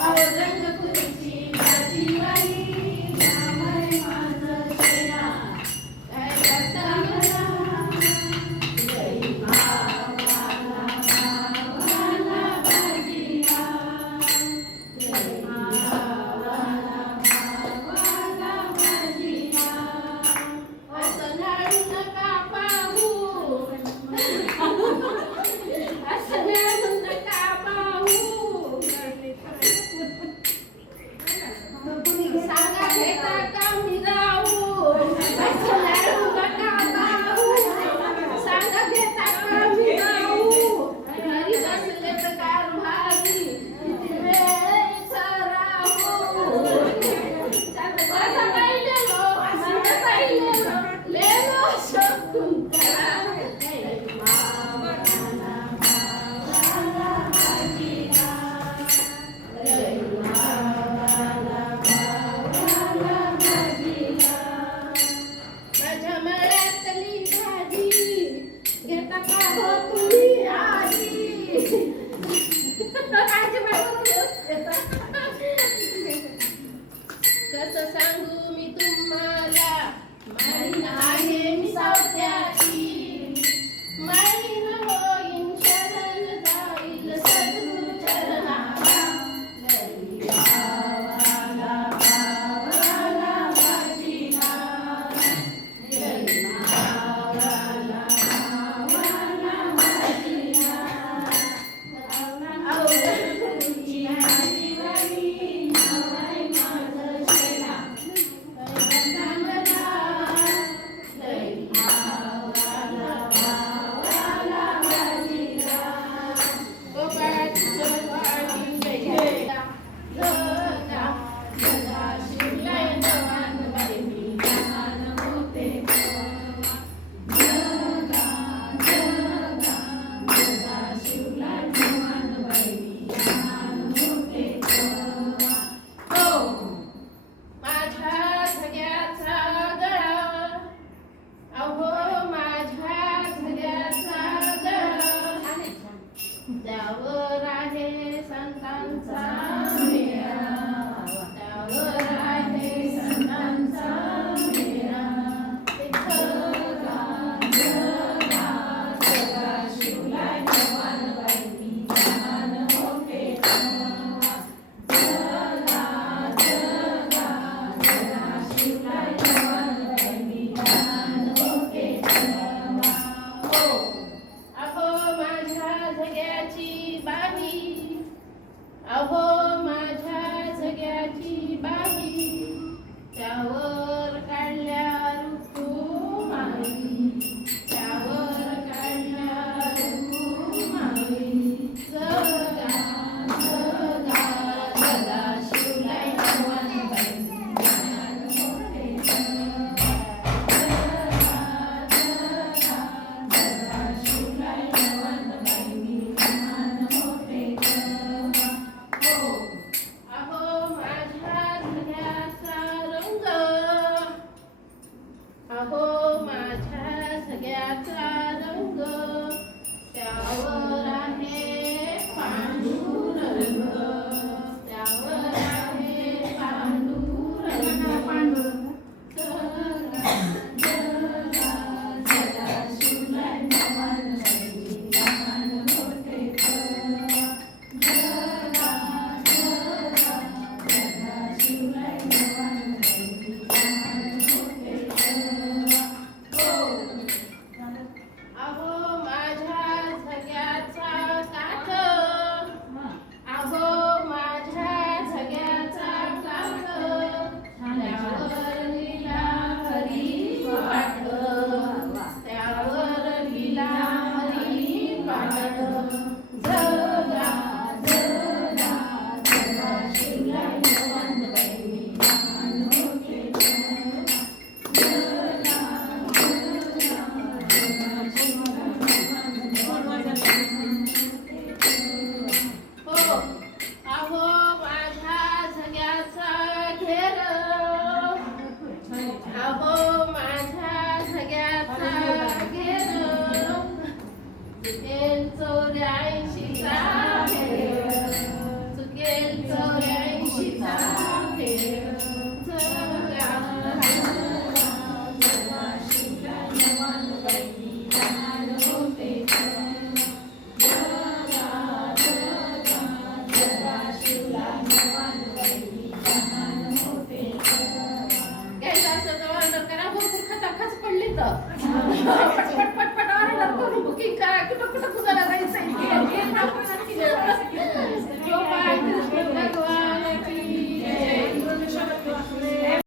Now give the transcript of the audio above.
I will. Thank you. झग्याची बाई अहो माझ्या झग्याची बाई त्यावर poeta Happy